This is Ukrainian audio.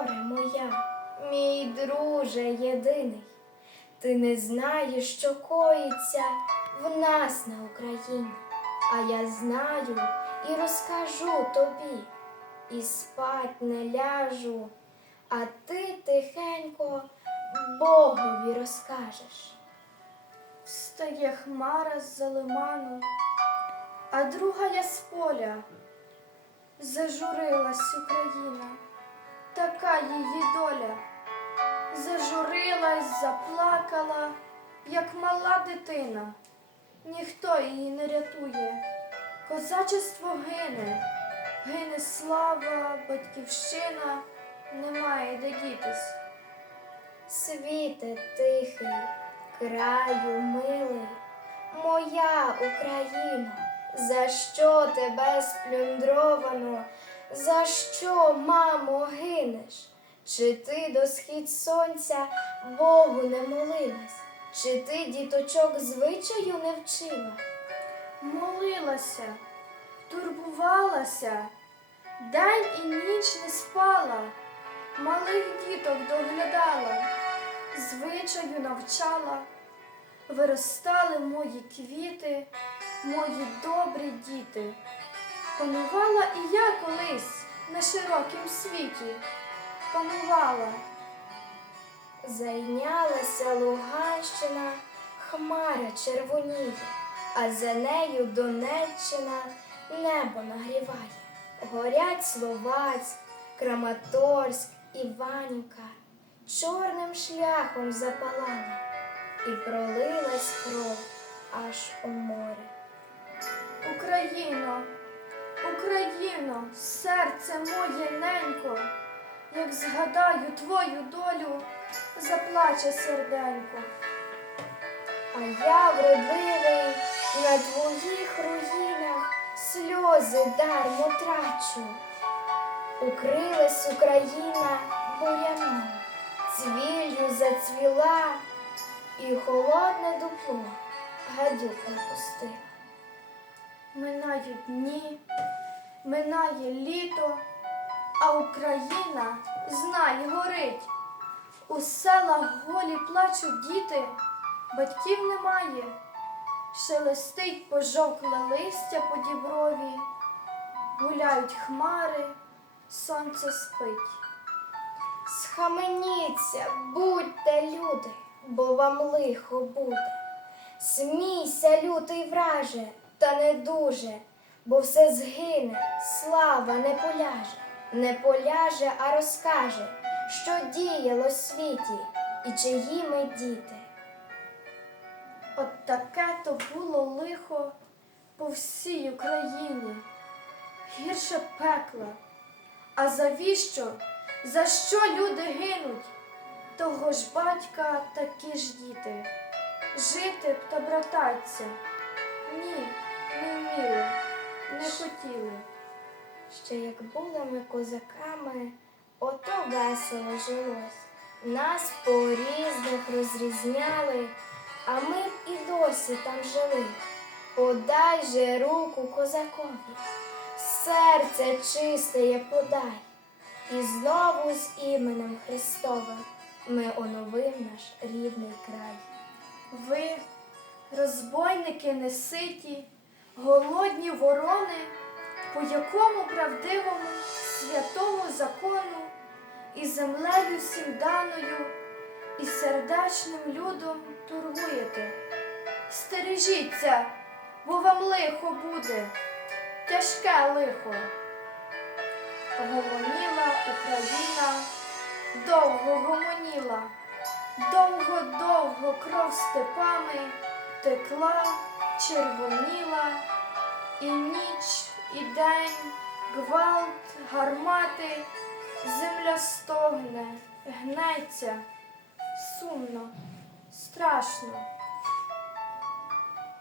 горе моя, мій друже єдиний. Ти не знаєш, що коїться в нас на Україні, а я знаю і розкажу тобі, і спать не ляжу, а ти тихенько Богові розкажеш. Встає хмара з-за лиману, а друга я з поля. Зажурилась Україна, така її доля. Зажурилась, заплакала, як мала дитина. Ніхто її не рятує. Козачество гине, гине слава, батьківщина, немає де дітись. Світе тихий, краю милий, моя Україно, за що тебе сплюндровано, за що, мамо, гинеш? Чи ти до схід сонця Богу не молилась, чи ти діточок звичаю не вчила? Молилася, турбувалася, день і ніч не спала, малих діток доглядала, звичаю навчала, виростали мої квіти, мої добрі діти. Панувала і я колись на широкім світі, панувала. Зайнялася Луганщина, хмара червоніє, а за нею Донеччина небо нагріває. Горять Словацьк, Краматорськ, Іванівка, чорним шляхом запалали, і пролилась кров аж у море. Україно, Україно, серце моє ненько, як згадаю твою долю, заплаче серденько. А я вродливий на твоїх руїнах сльози дармо трачу. Укрилась Україна буряном, цвіллю зацвіла, і холодне дупло гадюк напустила. Минають дні, минає літо, а Україна, знай, горить. У селах голі плачуть діти, батьків немає. Шелестить пожовкле листя по діброві, гуляють хмари, сонце спить. Схаменіться, будьте люди, бо вам лихо буде. Смійся, лютий враже, та не дуже, бо все згине, слава не поляже, не поляже, а розкаже, що діяло світі і чиї ми діти. От таке то було лихо по всій Україні, гірше пекла. А завіщо? За що люди гинуть? Того ж батька такі ж діти. Жити б та брататься. Ні, не вміли, не хотіли. Ще як були ми козаками, ото весело жилось. Нас по різних розрізняли, а ми і досі там жили. Подай же руку козакові, серце чистеє подай, і знову з іменем Христовим ми оновим наш рідний край. Ви, розбойники неситі, голодні ворони, по якому правдивому святому закону і землею всім даною, і сердечним людом торгуєте. Стережіться, бо вам лихо буде, тяжке лихо. Гомоніла Україна, довго гомоніла. Довго-довго кров степами текла, червоніла, і ніч, і день, гвалт, гармати, земля стогне, гнеться, сумно, страшно.